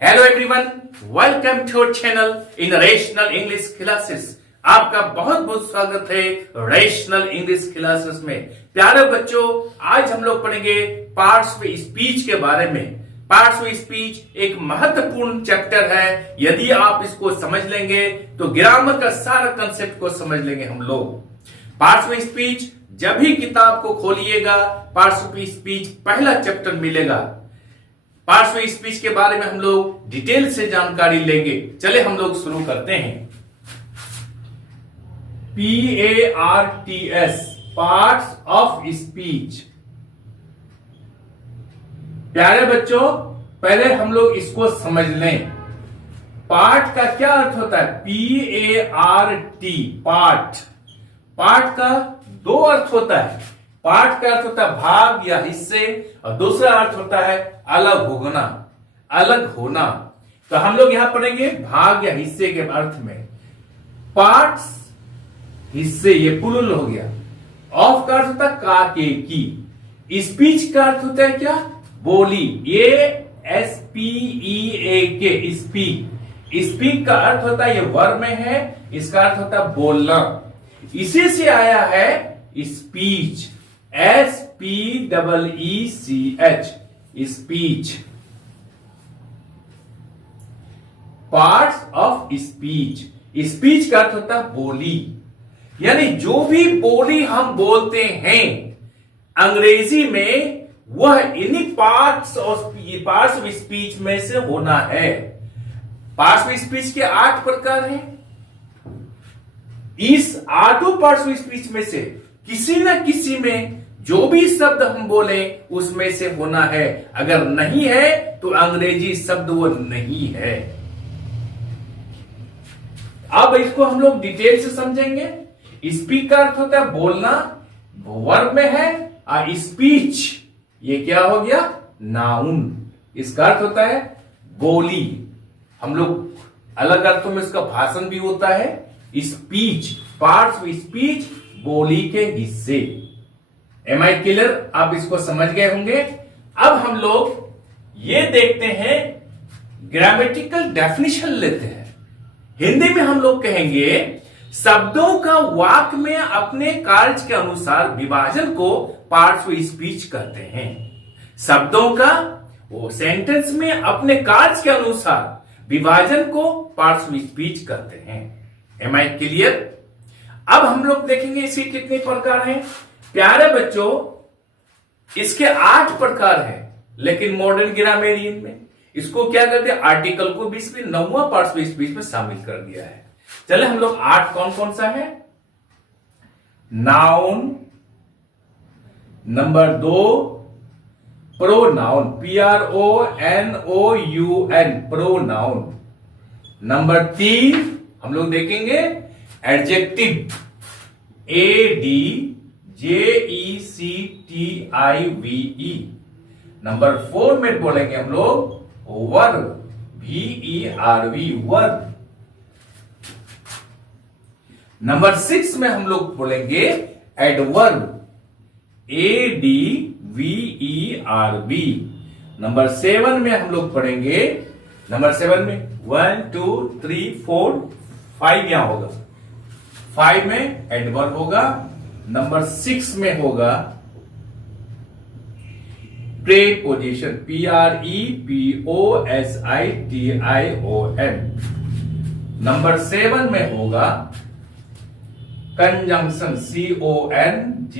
Hello everyone, welcome to our channel in rational English classes. आपका बहुत बहुत स्वागत है रेशनल इंग्लिश क्लासेस में। प्यारे बच्चों, आज हम लोग पढ़ेंगे पार्ट्स ऑफ स्पीच के बारे में। पार्ट्स ऑफ स्पीच एक महत्वपूर्ण चैप्टर है। यदि आप इसको समझ लेंगे तो ग्रामर का सारा कंसेप्ट को समझ लेंगे हम लोग। पार्ट्स ऑफ स्पीच जब भी किताब को खोलिएगा, पार्ट्स ऑफ स्पीच पहला चैप्टर मिलेगा। पार्ट्स ऑफ स्पीच के बारे में हम लोग डिटेल से जानकारी लेंगे। चले हम लोग शुरू करते हैं। PARTS, parts of speech. प्यारे बच्चों, पहले हम लोग इसको समझ लें। पार्ट का क्या अर्थ होता है? PART, part. पार्ट का दो अर्थ होता है। पार्ट का अर्थ होता है भाग या हिस्से, और दूसरा अर्थ होता है अलग होना, अलग होना। तो हम लोग यहां पढ़ेंगे भाग या हिस्से के अर्थ में। पार्ट्स, हिस्से, ये प्लुरल हो गया। ऑफ का अर्थ होता है का, के, की। स्पीच का अर्थ होता है क्या? बोली। SPEAK, speak. स्पीक का अर्थ होता है, ये वर्ब में है, इसका अर्थ होता है बोलना। इसी से आया है speech, SPEECH, speech. Parts of speech. Speech का अर्थ होता है बोली, यानी जो भी बोली हम बोलते हैं अंग्रेजी में, वह इन्हीं पार्ट्स ऑफ स्पीच में से होना है। पार्ट्स ऑफ स्पीच के 8 प्रकार हैं। इस 8 पार्ट्स ऑफ स्पीच में से किसी न किसी में जो भी शब्द हम बोले उसमें से होना है। अगर नहीं है तो अंग्रेजी शब्द वो नहीं है। अब इसको हम लोग डिटेल से समझेंगे। स्पीक का अर्थ होता है बोलना, वर्ब में है। और स्पीच ये क्या हो गया? नाउन। इसका अर्थ होता है बोली। हम लोग अलग अर्थों में इसका भाषण भी होता है। स्पीच, पार्ट्स ऑफ स्पीच, बोली के हिस्से। Am I clear? आप इसको समझ गए होंगे। अब हम लोग ये देखते हैं, ग्रामेटिकल डेफिनेशन लेते हैं। हिंदी में हम लोग कहेंगे शब्दों का वाक्य में अपने कार्य के अनुसार विभाजन को पार्ट्स ऑफ स्पीच कहते हैं। शब्दों का वो सेंटेंस में अपने कार्य के अनुसार विभाजन को पार्ट्स ऑफ स्पीच कहते हैं। Am I clear? अब हम लोग देखेंगे इसके कितने प्रकार हैं। प्यारे बच्चों, इसके 8 प्रकार हैं, लेकिन मॉडर्न ग्रामेरियन में इसको क्या करते हैं? आर्टिकल को भी इसमें 9वां पार्ट्स ऑफ स्पीच में शामिल कर दिया है। चले हम लोग 8 कौन कौन सा है? Noun, number 2 pronoun, PRONOUN, pronoun. Number 3 हम लोग देखेंगे एडजेक्टिव, ADJECTIVE। नंबर 4 में बोलेंगे हम लोग वर्ब, VERB, वर्ब। नंबर 6 में हम लोग बोलेंगे एडवर्ब, ADVERB। नंबर 7 में हम लोग पढ़ेंगे, नंबर 7 में 1 2 3 4 5 यहां होगा। 5 में एडवर्ब होगा। नंबर 6 में होगा प्रेपोजिशन, PREPOSITION। नंबर 7 में होगा कंजंक्शन, CONJUNCTION।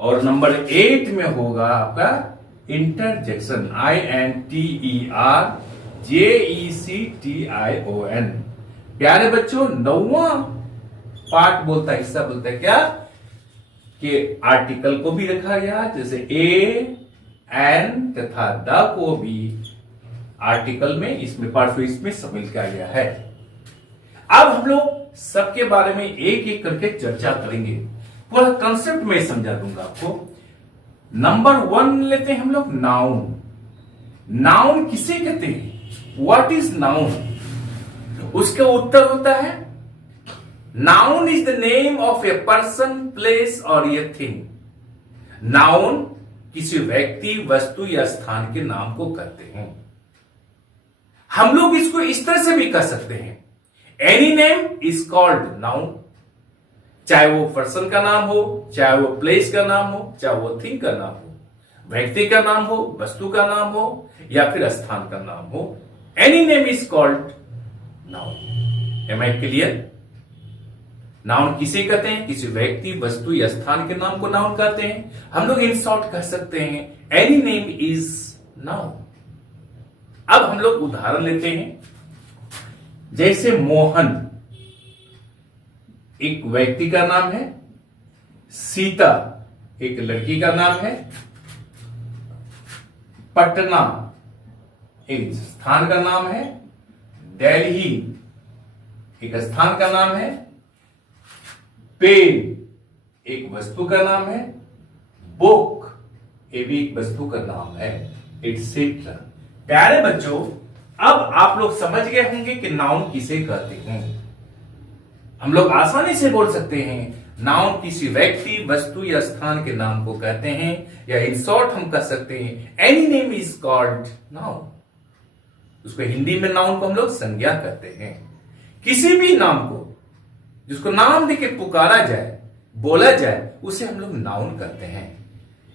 और नंबर 8 में होगा आपका इंटरजेक्शन, INTERJECTION। प्यारे बच्चों, 9वां पार्ट बोलता है, हिस्सा बोलता है क्या? कि आर्टिकल को भी रखा गया, जैसे ए, एन तथा द को भी आर्टिकल में इसमें पार्ट्स में शामिल किया गया है। अब हम लोग सबके बारे में एक एक करके चर्चा करेंगे। पूरा कंसेप्ट में समझा दूंगा आपको। नंबर 1 लेते हैं हम लोग, नाउन। नाउन किसे कहते हैं? What is noun? उसका उत्तर होता है noun is the name of a person, place और ए थिंग। नाउन किसी व्यक्ति, वस्तु या स्थान के नाम को कहते हैं। हम लोग इसको इस तरह से भी कह सकते हैं, any name is called noun. चाहे वो पर्सन का नाम हो, चाहे वो प्लेस का नाम हो, चाहे वो थिंग का नाम हो, व्यक्ति का नाम हो, वस्तु का नाम हो, या फिर स्थान का नाम हो, any name is called noun. Am I clear? Noun किसे कहते हैं? किसी व्यक्ति, वस्तु या स्थान के नाम को नाउन कहते हैं। हम लोग इन शॉर्ट कह सकते हैं एनी नेम इज नाउन। अब हम लोग उदाहरण लेते हैं, जैसे मोहन एक व्यक्ति का नाम है, सीता एक लड़की का नाम है, पटना एक स्थान का नाम है, दिल्ली एक स्थान का नाम है, पेन एक वस्तु का नाम है, बुक ये भी एक वस्तु का नाम है, एटसेट्रा। प्यारे बच्चों, अब आप लोग समझ गए होंगे कि नाउन किसे कहते हैं। हम लोग आसानी से बोल सकते हैं नाउन किसी व्यक्ति, वस्तु या स्थान के नाम को कहते हैं, या इन शॉर्ट हम कह सकते हैं any name is called noun. उसको हिंदी में नाउन को हम लोग संज्ञा कहते हैं। किसी भी नाम को जिसको नाम देके पुकारा जाए, बोला जाए, उसे हम लोग नाउन कहते हैं।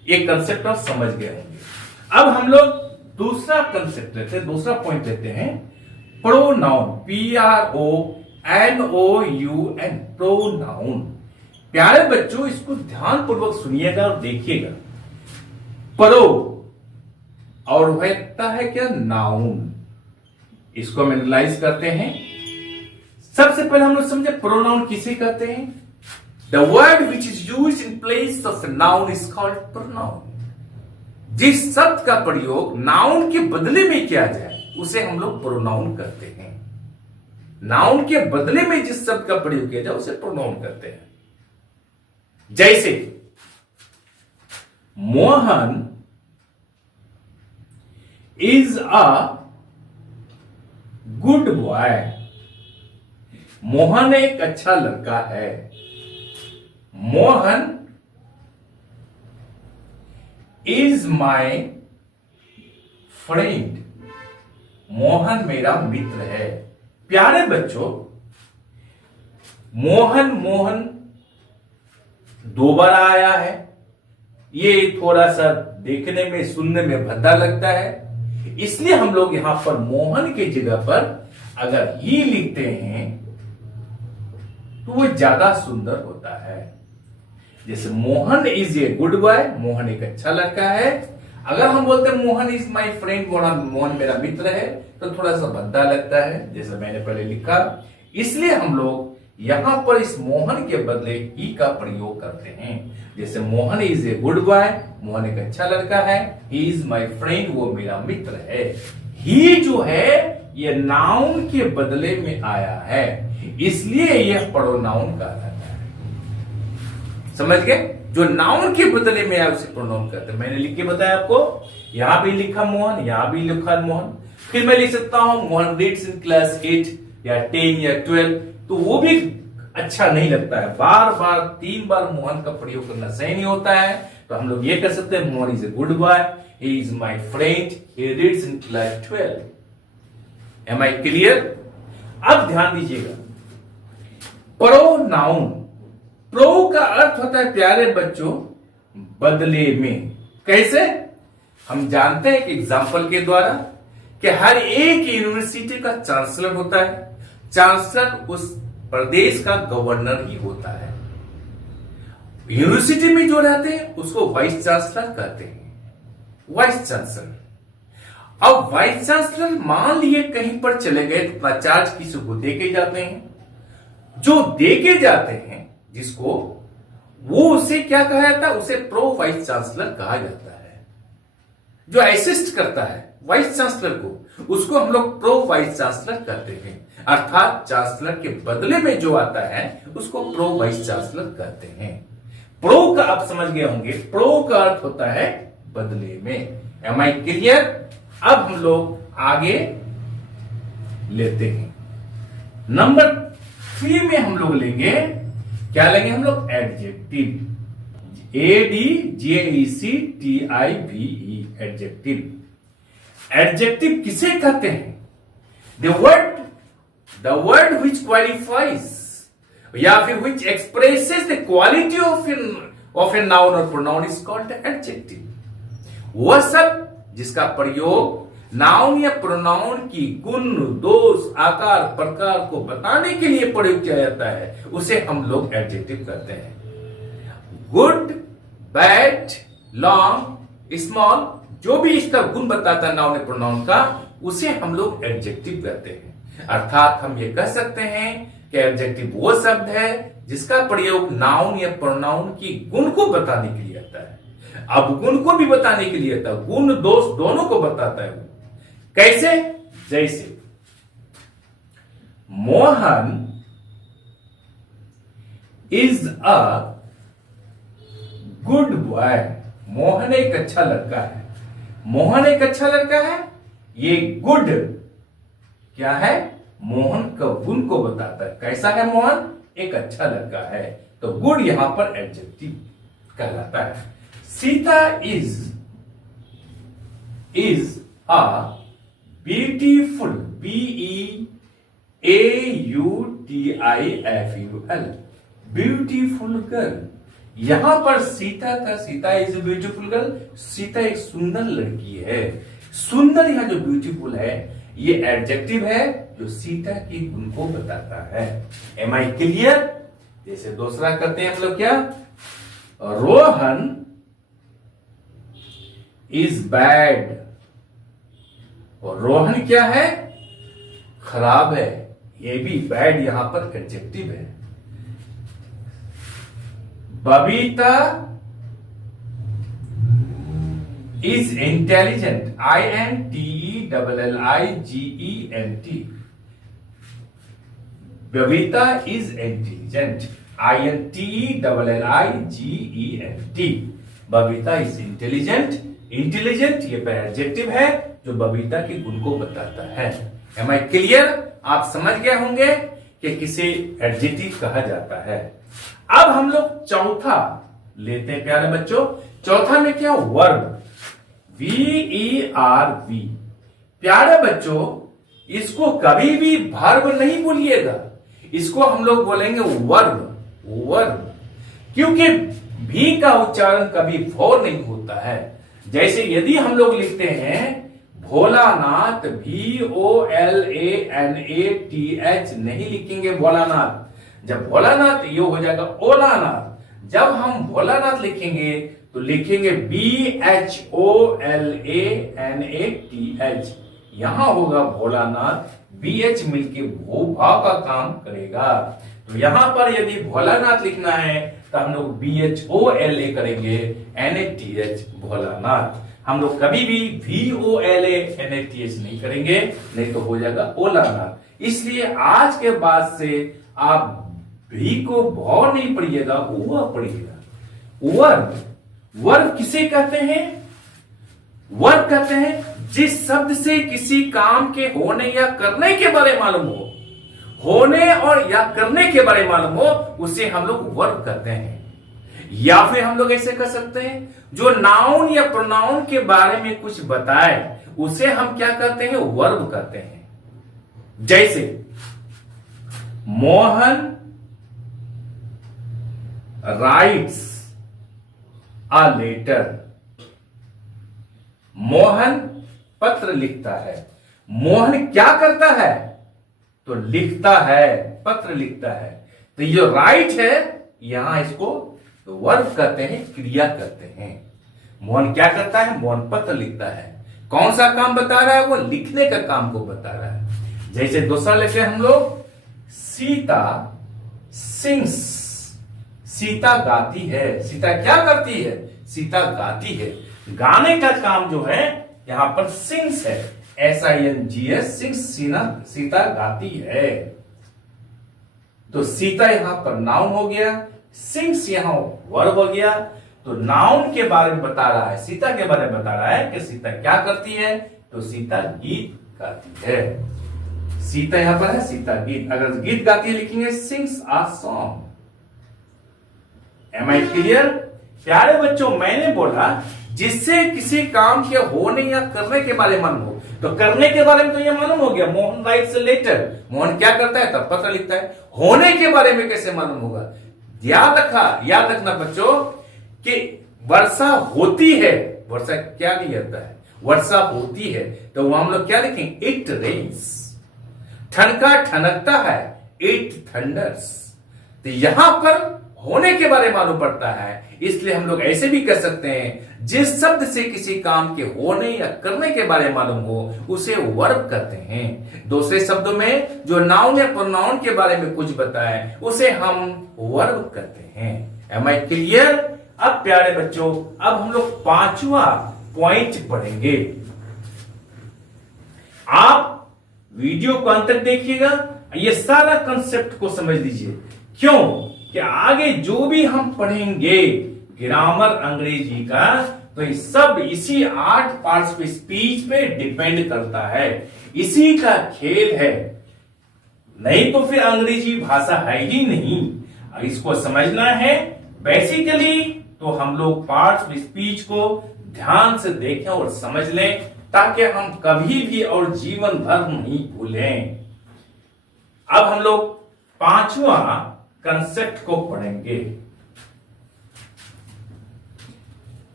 ये कंसेप्ट आप समझ गए होंगे। अब हम लोग दूसरा कंसेप्ट लेते हैं, दूसरा पॉइंट लेते हैं, प्रोनाउन। PRONOUN, pronoun. प्यारे बच्चों, इसको ध्यान पूर्वक सुनिएगा और देखिएगा। प्रो और होता है क्या? नाउन। इसको हम एनालाइज करते हैं। सबसे पहले हम लोग समझे प्रोनाउन किसे कहते हैं। The word which is used in place of noun is called pronoun. जिस शब्द का प्रयोग नाउन के बदले में किया जाए उसे हम लोग प्रोनाउन कहते हैं। नाउन के बदले में जिस शब्द का प्रयोग किया जाए उसे प्रोनाउन कहते हैं। जैसे Mohan is a good boy. Mohan एक अच्छा लड़का है। Mohan is my friend. Mohan मेरा मित्र है। प्यारे बच्चों, मोहन मोहन दो बार आया है। ये थोड़ा सा देखने में, सुनने में भद्दा लगता है, इसलिए हम लोग यहां पर मोहन की जगह पर अगर ही लिखते हैं तो वो ज्यादा सुंदर होता है। जैसे Mohan is a good boy, Mohan एक अच्छा लड़का है। अगर हम बोलते हैं Mohan is my friend, Mohan मेरा मित्र है, तो थोड़ा सा भद्दा लगता है, जैसे मैंने पहले लिखा। इसलिए हम लोग यहां पर इस मोहन के बदले ही का प्रयोग करते हैं। जैसे Mohan is a good boy, Mohan एक अच्छा लड़का है। ही इज माई फ्रेंड, वो मेरा मित्र है। ही जो है ये नाउन के बदले में आया है, इसलिए यह प्रोनाउन कहलाता है। समझ गए? जो नाउन के बदले में आया उसे प्रोनाउन कहते हैं। मैंने लिख के बताया आपको, यहां भी लिखा मोहन, यहां भी लिखा मोहन। फिर मैं लिख सकता हूं मोहन रीड्स इन क्लास 8 या 10 या 12, तो वो भी अच्छा नहीं लगता है। बार बार 3 बार मोहन का प्रयोग करना सही नहीं होता है। तो हम लोग ये कर सकते हैं Mohan is a good boy, he is my friend, he reads in class 12। Am I clear? अब ध्यान दीजिएगा, प्रोनाउन, प्रो का अर्थ होता है प्यारे बच्चों बदले में। कैसे? हम जानते हैं कि एग्जाम्पल के द्वारा कि हर एक यूनिवर्सिटी का चांसलर होता है। चांसलर उस प्रदेश का गवर्नर ही होता है। यूनिवर्सिटी में जो रहते हैं उसको वाइस चांसलर कहते हैं, वाइस चांसलर। अब वाइस चांसलर मान लिए कहीं पर चले गए तो अपना चार्ज किसी को देके जाते हैं। जो देके जाते हैं जिसको, वो उसे क्या कहा जाता है? उसे प्रो वाइस चांसलर कहा जाता है। जो असिस्ट करता है वाइस चांसलर को, उसको हम लोग प्रो वाइस चांसलर कहते हैं। अर्थात चांसलर के बदले में जो आता है उसको प्रो वाइस चांसलर कहते हैं। प्रो का आप समझ गए होंगे, प्रो का अर्थ होता है बदले में। Am I clear? अब हम लोग आगे लेते हैं। नंबर 3 में हम लोग लेंगे, क्या लेंगे हम लोग? एडजेक्टिव। ADJECTIVE, adjective. एडजेक्टिव किसे कहते हैं? द वर्ड which qualifies या फिर which expresses the quality of a noun or pronoun is called adjective। वह सब जिसका प्रयोग नाउन या प्रोनाउन की गुण, दोष, आकार, प्रकार को बताने के लिए प्रयोग किया जाता है उसे हम लोग एडजेक्टिव कहते हैं। गुड, बैड, लॉन्ग, स्मॉल, जो भी इसका गुण बताता है नाउन या प्रोनाउन का, उसे हम लोग एडजेक्टिव कहते हैं। अर्थात हम ये कह सकते हैं कि एडजेक्टिव वो शब्द है जिसका प्रयोग नाउन या प्रोनाउन की गुण को बताने के लिए आता है। अब गुण को भी बताने के लिए आता है, गुण दोष दोनों को बताता है। कैसे? जैसे Mohan is a good boy. Mohan एक अच्छा लड़का है। मोहन एक अच्छा लड़का है। ये गुड क्या है? मोहन का गुण को बताता है। कैसा है मोहन? एक अच्छा लड़का है। तो गुड यहां पर एडजेक्टिव कहलाता है। Sita is a beautiful, BEAUTIFUL, beautiful girl. यहां पर Sita is a beautiful girl, Sita एक सुंदर लड़की है। सुंदर यहां जो ब्यूटीफुल है ये एडजेक्टिव है जो सीता की गुण को बताता है। Am I clear? जैसे दूसरा करते हैं हम लोग क्या? Rohan is bad. और रोहन क्या है? खराब है। ये भी बैड यहां पर एडजेक्टिव है। Babita is intelligent, INTELLIGENT। Babita is intelligent, INTELLIGENT। Babita is intelligent. Intelligent ये एडजेक्टिव है जो बबीता के गुण को बताता है। Am I clear? आप समझ गए होंगे कि किसे एडजेक्टिव कहा जाता है। अब हम लोग चौथा लेते हैं प्यारे बच्चों। चौथा में क्या? Verb, VERB। प्यारे बच्चों इसको कभी भी वर्ब नहीं बोलिएगा, इसको हम लोग बोलेंगे वर्ब। क्योंकि भी का उच्चारण कभी भो नहीं होता है। जैसे यदि हम लोग लिखते हैं भोलानाथ, VOLANATH नहीं लिखेंगे भोलानाथ। जब भोलानाथ ये हो जाएगा ओलानाथ। जब हम भोलानाथ लिखेंगे तो लिखेंगे BHOLANATH। यहां होगा भोलानाथ, BH मिलके भो भाव का काम करेगा। तो यहां पर यदि भोलानाथ लिखना है तो हम लोग BHOLA करेंगे, NATH भोलानाथ। हम लोग कभी भी VOLANATH नहीं करेंगे, नहीं तो हो जाएगा ओलानाथ। इसलिए आज के बाद से आप भी को भौ नहीं पढ़िएगा, हुआ पढ़िएगा। वर्ब किसे कहते हैं? वर्ब कहते हैं जिस शब्द से किसी काम के होने या करने के बारे मालूम हो, होने और या करने के बारे मालूम हो, उसे हम लोग वर्ब कहते हैं। या फिर हम लोग ऐसे कह सकते हैं जो नाउन या प्रोनाउन के बारे में कुछ बताए, उसे हम क्या कहते हैं? वर्ब कहते हैं। जैसे Mohan writes a letter. Mohan पत्र लिखता है। मोहन क्या करता है? तो लिखता है, पत्र लिखता है। तो ये राइट है, यहां इसको वर्ब कहते हैं, क्रिया कहते हैं। मोहन क्या करता है? मोहन पत्र लिखता है। कौन सा काम बता रहा है? वो लिखने का काम को बता रहा है। जैसे दूसरा लेते हैं हम लोग, सीता सिंग्स। सीता गाती है। सीता क्या करती है? सीता गाती है। गाने का काम जो है यहां पर सिंग्स है, SINGS, सिंग्स। सीता गाती है। तो सीता यहां पर नाउन हो गया, सिंग्स यहां वर्ब हो गया। तो नाउन के बारे में बता रहा है, सीता के बारे में बता रहा है कि सीता क्या करती है? तो सीता गीत गाती है। सीता यहां पर है, सीता गीत। अगर गीत गाती है लिखेंगे sings a song. Am I clear? प्यारे बच्चों, मैंने बोला जिससे किसी काम के होने या करने के बारे में मालूम हो। तो करने के बारे में तो ये मालूम हो गया, Mohan writes a letter, Mohan क्या करता है, तब पत्र लिखता है। होने के बारे में कैसे मालूम होगा? याद रखना बच्चों कि वर्षा होती है, वर्षा क्या नहीं आता है, वर्षा होती है, तो वहां हम लोग क्या लिखेंगे, इट रेन्स। ठनका ठनकता है, इट थंडर्स। तो यहां पर होने के बारे में मालूम पड़ता है, इसलिए हम लोग ऐसे भी कर सकते हैं, जिस शब्द से किसी काम के होने या करने के बारे में मालूम हो उसे वर्ब कहते हैं। दूसरे शब्दों में जो नाउन या प्रोनाउन के बारे में कुछ बताए उसे हम वर्ब कहते हैं। Am I clear? अब प्यारे बच्चों, अब हम लोग 5वां पॉइंट पढ़ेंगे। आप वीडियो को अंत तक देखिएगा, ये सारा कंसेप्ट को समझ लीजिए। क्यों कि आगे जो भी हम पढ़ेंगे ग्रामर अंग्रेजी का, तो ये सब इसी 8 पार्ट्स पे स्पीच पे डिपेंड करता है, इसी का खेल है। नहीं तो फिर अंग्रेजी भाषा है ही नहीं। इसको समझना है बेसिकली, तो हम लोग पार्ट्स ऑफ स्पीच को ध्यान से देखें और समझ लें, ताकि हम कभी भी और जीवन भर नहीं भूलें। अब हम लोग 5वां कंसेप्ट को पढ़ेंगे।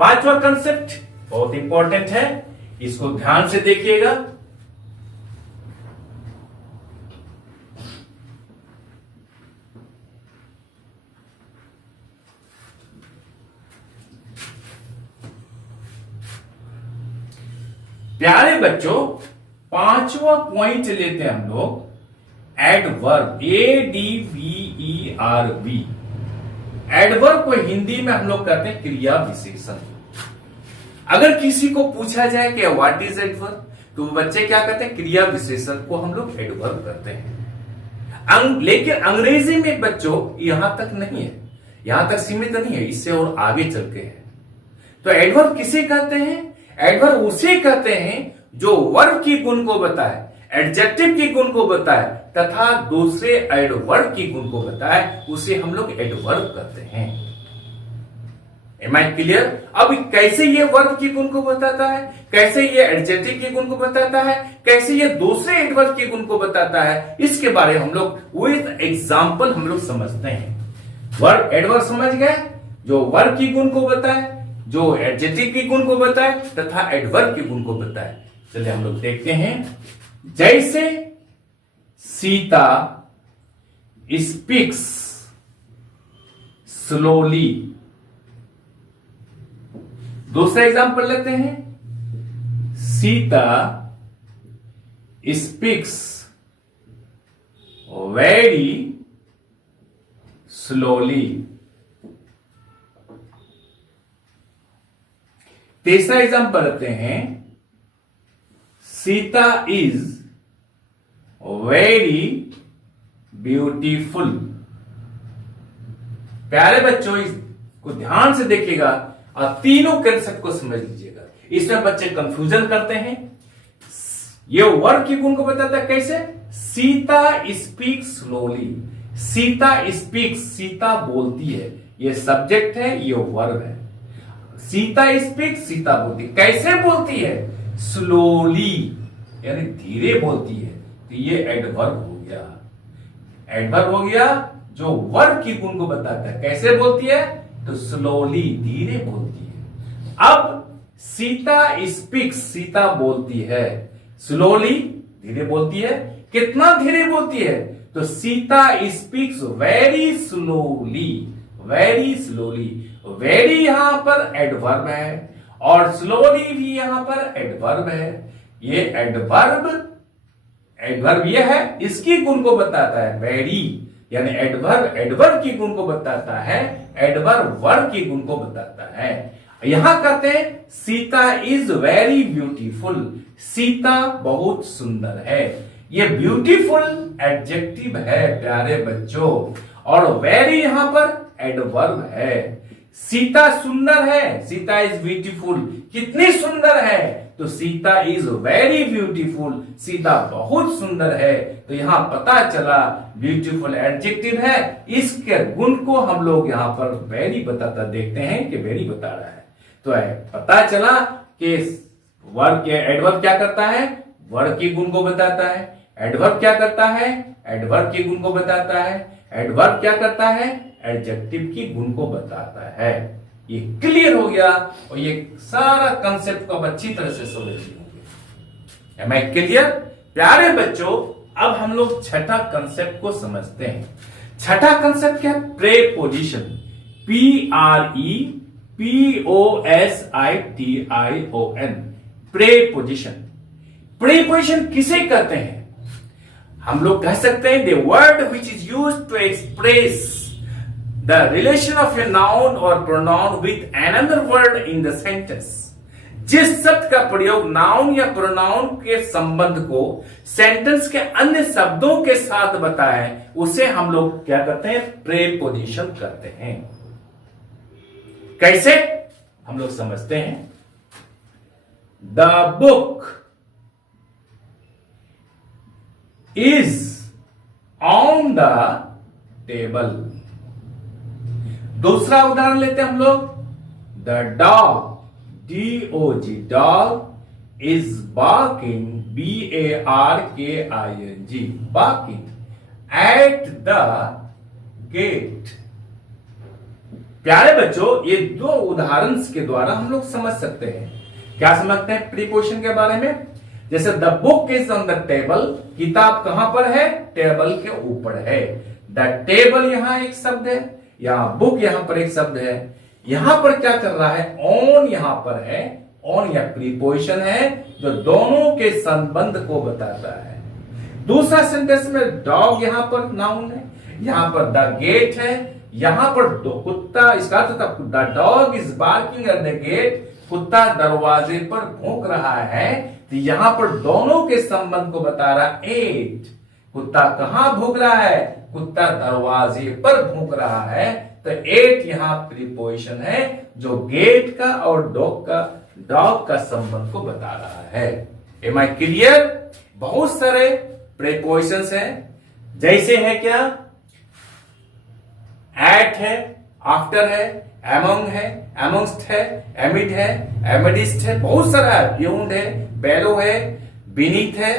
5वां कंसेप्ट बहुत इंपॉर्टेंट है, इसको ध्यान से देखिएगा। प्यारे बच्चों, 5वां पॉइंट लेते हैं हम लोग एडवर्ब, ADVERB। एडवर्ब को हिंदी में हम लोग कहते हैं क्रिया विशेषण। अगर किसी को पूछा जाए कि व्हाट इज एडवर्ब, तो बच्चे क्या कहते हैं, क्रिया विशेषण को हम लोग एडवर्ब कहते हैं। लेकिन अंग्रेजी में बच्चों यहां तक नहीं है, यहां तक सीमित नहीं है, इससे और आगे चल के है। तो एडवर्ब किसे कहते हैं? एडवर्ब उसे कहते हैं जो वर्ब की गुण को बताए, एडजेक्टिव की गुण को बताए तथा दूसरे एडवर्ब की गुण को बताए, उसे हम लोग एडवर्ब कहते हैं। Am I clear? अब कैसे ये वर्ब की गुण को बताता है, कैसे ये एडजेक्टिव के गुण को बताता है, कैसे ये दूसरे एडवर्ब के गुण को बताता है, इसके बारे में हम लोग विद एग्जांपल हम लोग समझते हैं। वर्ब एडवर्ब समझ गए, जो वर्ब की गुण को बताए, जो एडजेक्टिव की गुण को बताए तथा एडवर्ब के गुण को बताए। चलिए हम लोग देखते हैं। जैसे सीता स्पीक्स स्लोली। दूसरा एग्जांपल लेते हैं, सीता स्पीक्स वेरी स्लोली। तीसरा एग्जांपल लेते हैं, सीता इज वेरी ब्यूटीफुल। प्यारे बच्चों, इसको ध्यान से देखिएगा और तीनों कंसेप्ट को समझ लीजिएगा। इसमें बच्चे कंफ्यूजन करते हैं। ये वर्ब की गुण को बताता है कैसे, Sita speaks slowly. Sita speaks, Sita बोलती है, ये सब्जेक्ट है, ये वर्ब है। सीता स्पीक्स, सीता बोलती, कैसे बोलती है, स्लोली, यानी धीरे बोलती है। तो ये एडवर्ब हो गया, एडवर्ब हो गया जो वर्ब की गुण को बताता है। कैसे बोलती है, तो स्लोली, धीरे बोलती है। अब सीता स्पीक्स, सीता बोलती है, स्लोली, धीरे बोलती है। कितना धीरे बोलती है, तो Sita speaks very slowly, very slowly. Very यहां पर एडवर्ब है और स्लोली भी यहां पर एडवर्ब है। ये एडवर्ब ये है, इसकी गुण को बताता है वेरी, यानी एडवर्ब एडवर्ब की गुण को बताता है, एडवर्ब वर्ब की गुण को बताता है। यहां कहते हैं Sita is very beautiful, Sita बहुत सुंदर है। ये ब्यूटीफुल एडजेक्टिव है प्यारे बच्चों, और वेरी यहां पर एडवर्ब है। सीता सुंदर है, सीता इज ब्यूटीफुल, कितनी सुंदर है, तो Sita is very beautiful, Sita बहुत सुंदर है। तो यहां पता चला ब्यूटीफुल एडजेक्टिव है, इसके गुण को हम लोग यहां पर वेरी बताता देखते हैं कि वेरी बता रहा है। तो पता चला कि वर्ब एडवर्ब क्या करता है, वर्ब के गुण को बताता है। एडवर्ब क्या करता है, एडवर्ब के गुण को बताता है। एडवर्ब क्या करता है, एडजेक्टिव की गुण को बताता है। ये क्लियर हो गया और ये सारा कंसेप्ट को अच्छी तरह से समझ लिए होंगे। Am I clear? प्यारे बच्चों, अब हम लोग छठा कंसेप्ट को समझते हैं। छठा कंसेप्ट क्या है? प्रेपोजिशन। PREPOSITION, preposition. प्रेपोजिशन किसे कहते हैं? हम लोग कह सकते हैं the word which is used to express the relation of a noun और pronoun with another word in the sentence. जिस शब्द का प्रयोग नाउन या प्रोनाउन के संबंध को सेंटेंस के अन्य शब्दों के साथ बताए, उसे हम लोग क्या करते हैं? प्रेपोजिशन करते हैं। कैसे? हम लोग समझते हैं। The book is on the table। दूसरा उदाहरण लेते हैं हम लोग। The dog, DOG, dog is barking, BARKING, barking at the gate। प्यारे बच्चों, ये दो उदाहरण के द्वारा हम लोग समझ सकते हैं। क्या समझते हैं प्रीपोजिशन के बारे में? जैसे the book is on the table, किताब कहां पर है? टेबल के ऊपर है। द टेबल यहां एक शब्द है, यहां बुक यहां पर एक शब्द है। यहां पर क्या कर रहा है? ऑन यहां पर है। ऑन या प्रीपोजिशन है जो दोनों के संबंध को बताता है। दूसरा सेंटेंस में डॉग यहां पर नाउन है, यहां पर द गेट है, यहां पर कुत्ता, इसका अर्थ था the dog is barking at the gate, कुत्ता दरवाजे पर भौंक रहा है। तो यहां पर दोनों के संबंध को बता रहा एट। कुत्ता कहां भौंक रहा है? कुत्ता दरवाजे पर भौंक रहा है। तो एट यहां प्रीपोजिशन है जो गेट का और डॉग का संबंध को बता रहा है। Am I clear? बहुत सारे प्रीपोजिशंस हैं, जैसे है क्या? एट है, आफ्टर है, एमंग है, एमंगस्ट है, एमिड है, एमिडिस्ट है, बहुत सारा है। बियॉन्ड है, बेलो है, बीनीथ है,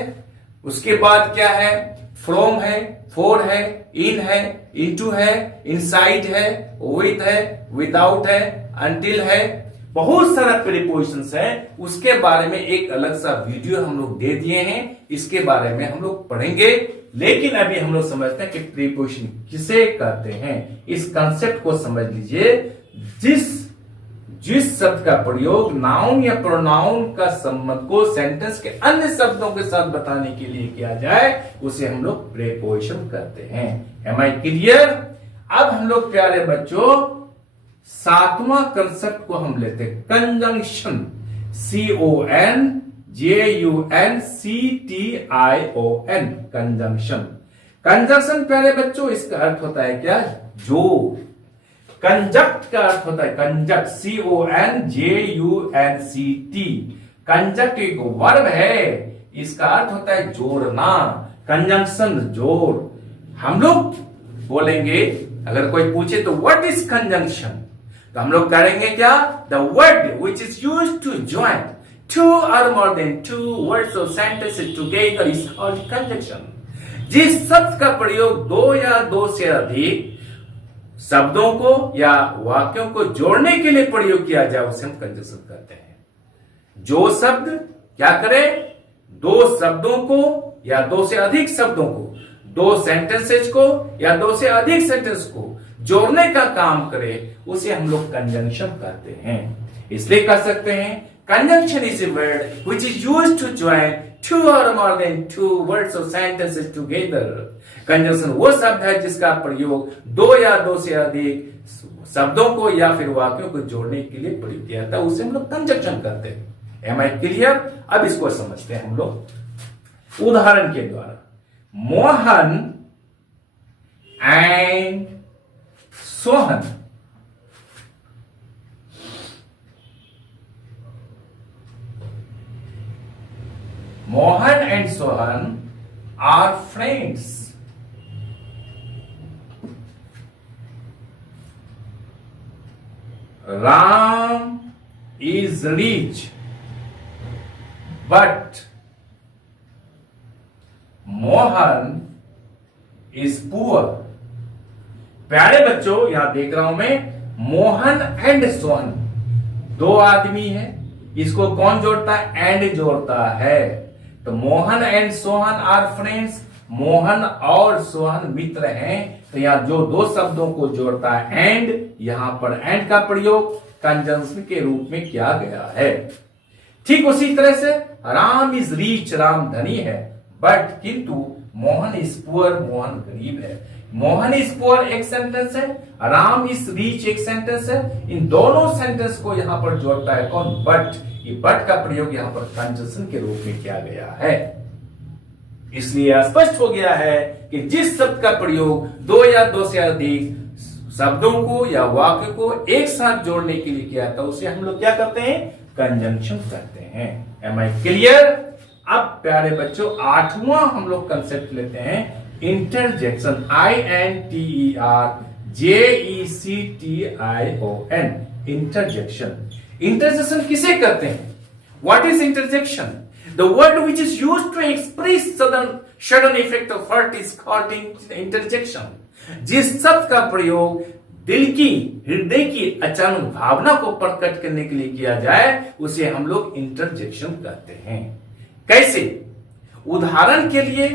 उसके बाद क्या है? फ्रॉम है, फॉर है, इन है, इनटू है, इनसाइड है, विथ है, विदाउट है, अंटिल है। बहुत सारा प्रीपोजिशंस है। उसके बारे में एक अलग सा वीडियो हम लोग दे दिए हैं, इसके बारे में हम लोग पढ़ेंगे। लेकिन अभी हम लोग समझते हैं कि प्रीपोजिशन किसे कहते हैं। इस कंसेप्ट को समझ लीजिए। जिस शब्द का प्रयोग नाउन या प्रोनाउन का संबंध को सेंटेंस के अन्य शब्दों के साथ बताने के लिए किया जाए, उसे हम लोग प्रीपोजिशन कहते हैं। Am I clear? अब हम लोग प्यारे बच्चों सातवां कंसेप्ट को हम लेते हैं, कंजंक्शन। CONJUNCTION, conjunction. कंजंक्शन प्यारे बच्चों इसका अर्थ होता है क्या? जोड़। कंजक्ट का अर्थ होता है कंजक्ट, CONJUNCT। कंजक्ट एक वर्ब है, इसका अर्थ होता है जोड़ना। कंजंक्शन जोड़। हम लोग बोलेंगे, अगर कोई पूछे तो व्हाट इज कंजंक्शन, तो हम लोग करेंगे क्या? The word which is used to join two or more than two words or sentences together is called conjunction। जिस शब्द का प्रयोग दो या दो से अधिक शब्दों को या वाक्यों को जोड़ने के लिए प्रयोग किया जाए, उसे हम कंजंक्शन कहते हैं। जो शब्द क्या करे? दो शब्दों को या दो से अधिक शब्दों को, दो सेंटेंसेस को या दो से अधिक सेंटेंस को जोड़ने का काम करे, उसे हम लोग कंजंक्शन कहते हैं। इसलिए कह सकते हैं conjunction is a word which is used to join two or more than two words or sentences together। Conjunction वो शब्द है जिसका प्रयोग दो या दो से अधिक शब्दों को या फिर वाक्यों को जोड़ने के लिए प्रयोग किया जाता है, उसे हम लोग कंजंक्शन कहते हैं। Am I clear? अब इसको समझते हैं हम लोग उदाहरण के द्वारा। Mohan and Sohan. Mohan and Sohan are friends. Ram is rich but Mohan is poor. प्यारे बच्चों, यहां देख रहा हूं मैं मोहन एंड सोहन, दो आदमी है, इसको कौन जोड़ता है? एंड जोड़ता है। तो Mohan and Sohan are friends, Mohan और सोहन मित्र हैं। तो यहां जो दो शब्दों को जोड़ता है एंड, यहां पर एंड का प्रयोग कंजंक्शन के रूप में किया गया है। ठीक उसी तरह से राम इज रिच, राम धनी है, बट किंतु मोहन इज पुअर, मोहन गरीब है। मोहन इज पुअर एक सेंटेंस है, राम इज रिच एक सेंटेंस है। इन दोनों सेंटेंस को यहां पर जोड़ता है कौन? बट। ये बट का प्रयोग यहां पर कंजंक्शन के रूप में किया गया है। इसलिए स्पष्ट हो गया है कि जिस शब्द का प्रयोग दो या दो से अधिक शब्दों को या वाक्य को एक साथ जोड़ने के लिए किया था, उसे हम लोग क्या करते हैं? कंजंक्शन करते हैं। Am I clear? अब प्यारे बच्चों, आठवां हम लोग कंसेप्ट लेते हैं इंटरजेक्शन। INTERJECTION, interjection. इंटरजेक्शन किसे कहते हैं? What is interjection? The word which is used to express sudden effect of hurt is called interjection. जिस शब्द का प्रयोग दिल की, हृदय की अचानक भावना को प्रकट करने के लिए किया जाए, उसे हम लोग इंटरजेक्शन कहते हैं। कैसे? उदाहरण के लिए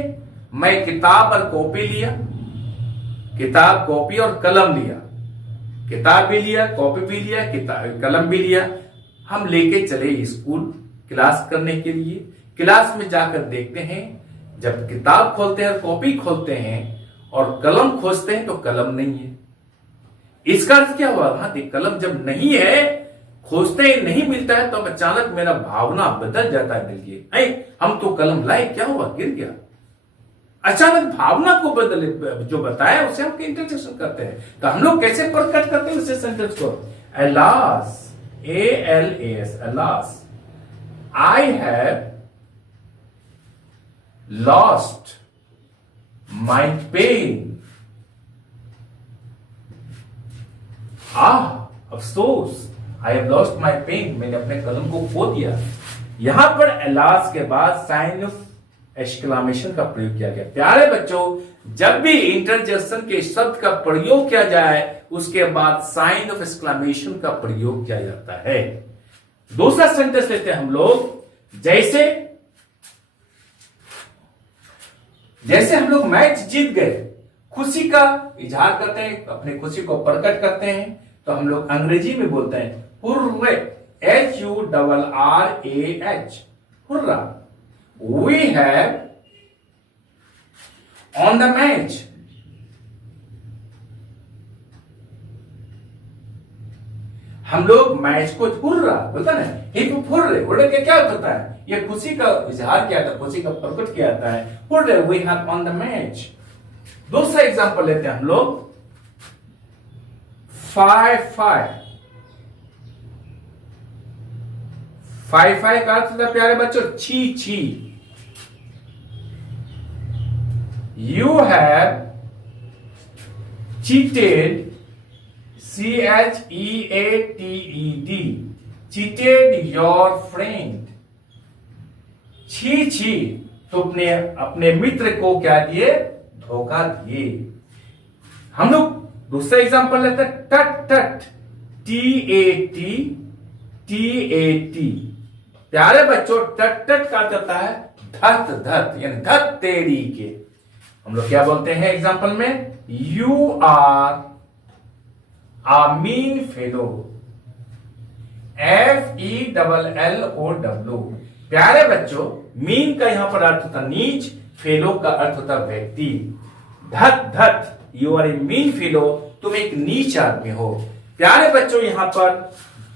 मैं किताब और कॉपी लिया, किताब, कॉपी और कलम लिया, किताब भी लिया, कॉपी भी लिया, किताब, कलम भी लिया। हम लेके चले स्कूल क्लास करने के लिए। क्लास में जाकर देखते हैं, जब किताब खोलते हैं और कॉपी खोलते हैं और कलम खोजते हैं तो कलम नहीं है। इसका अर्थ क्या हुआ? हाँ, कलम जब नहीं है, खोजते ही नहीं मिलता है, तो अचानक मेरा भावना बदल जाता है दिल की। हम तो कलम लाए, क्या हुआ? गिर गया। अचानक भावना को बदले जो बताया उसे हम इंटरजेक्शन करते हैं। तो हम लोग कैसे प्रकट करते हैं उसे सेंटेंस को? Alas, ALAS, alas, I have lost my pen. अफसोस, I have lost my pen, मैंने अपने कलम को खो दिया। यहां पर अलास के बाद साइन ऑफ एक्सक्लेमेशन का प्रयोग किया गया। प्यारे बच्चों, जब भी इंटरजेक्शन के शब्द का प्रयोग किया जाए, उसके बाद साइन ऑफ एक्सक्लेमेशन का प्रयोग किया जाता है। दूसरा सेंटेंस लेते हैं हम लोग। जैसे हम लोग मैच जीत गए, खुशी का इजहार करते हैं, अपनी खुशी को प्रकट करते हैं, तो हम लोग अंग्रेजी में बोलते हैं hurray, HURRAH, hurrah. We have on the match. हम लोग मैच को हुर्रा बोलता है, हिप हुर्रे, हुर्रे के क्या होता है? ये खुशी का इजहार किया था, खुशी का प्रकट किया जाता है। Hurray, we have on the match. दूसरा एग्जांपल लेते हैं हम लोग। 5 का अर्थ होता है प्यारे बच्चों छी छी। You have cheated, CHEATED, cheated your friend. छी छी, तुमने अपने मित्र को क्या दिए? धोखा दिए। हम लोग दूसरा एग्जांपल लेते हैं टट टट, TAT। प्यारे बच्चों, टट टट का जाता है धत धत, यानी धत तेरी के। हम लोग क्या बोलते हैं एग्जाम्पल में? You are a mean fellow, FELLOW। प्यारे बच्चों, मीन का यहां पर अर्थ होता नीच, फेलो का अर्थ होता व्यक्ति। धत धत, you are a mean fellow, तुम एक नीच आदमी हो। प्यारे बच्चों, यहां पर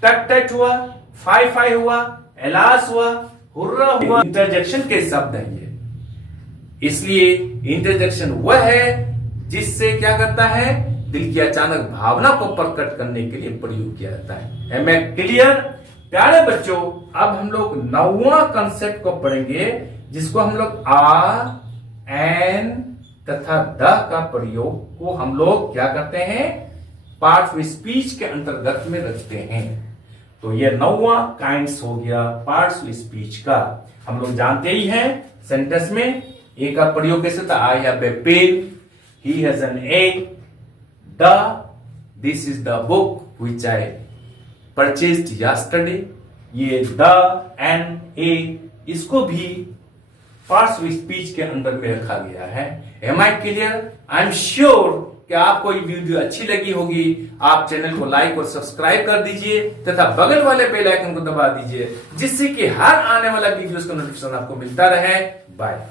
टट टट हुआ, 5 हुआ, एलास हुआ, हुर्रा हुआ, इंटरजेक्शन के शब्द हैं ये। इसलिए इंटरजेक्शन वह है जिससे क्या करता है? दिल की अचानक भावना को प्रकट करने के लिए प्रयोग किया जाता है। Am I clear? प्यारे बच्चों, अब हम लोग 9वां कंसेप्ट को पढ़ेंगे, जिसको हम लोग आ, एन तथा द का प्रयोग को हम लोग क्या करते हैं, पार्ट्स ऑफ स्पीच के अंतर्गत में रखते हैं। तो ये 9वां काइंड्स हो गया पार्ट्स ऑफ स्पीच का। हम लोग जानते ही हैं सेंटेंस में ए का प्रयोग कैसे था, I have a pen, he has an egg, the, this is the book which I purchased yesterday. ये द, एन, ए, इसको भी पार्ट्स ऑफ स्पीच के अंदर में रखा गया है। Am I clear? I am sure कि आपको ये वीडियो अच्छी लगी होगी। आप चैनल को लाइक और सब्सक्राइब कर दीजिए तथा बगल वाले बेल आइकन को दबा दीजिए, जिससे कि हर आने वाला वीडियोस का नोटिफिकेशन आपको मिलता रहे। बाय।